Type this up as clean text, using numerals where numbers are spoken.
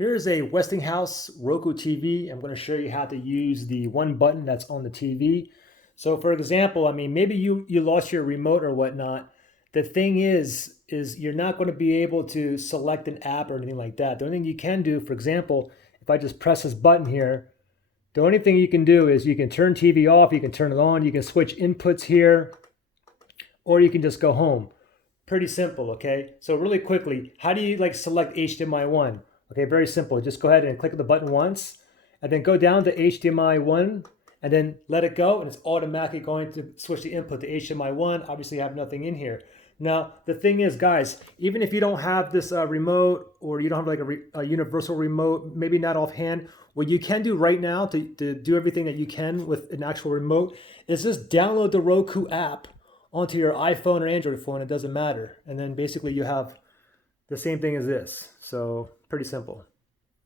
Here's a Westinghouse Roku TV. I'm going to show you how to use the one button that's on the TV. So for example, I mean, maybe you lost your remote or whatnot. The thing is you're not going to be able to select an app or anything like that. The only thing you can do, for example, if I just press this button here, the only thing you can do is you can turn TV off, you can turn it on, you can switch inputs here, or you can just go home. Pretty simple, okay? So really quickly, how do you select HDMI 1? Okay, very simple. Just go ahead and click the button once, and then go down to HDMI 1, and then let it go, and it's automatically going to switch the input to HDMI 1. Obviously, I have nothing in here. Now, the thing is, guys, even if you don't have this remote, or you don't have a universal remote, maybe not offhand, what you can do right now to do everything that you can with an actual remote is just download the Roku app onto your iPhone or Android phone. It doesn't matter. And then basically you have the same thing as this. So pretty simple.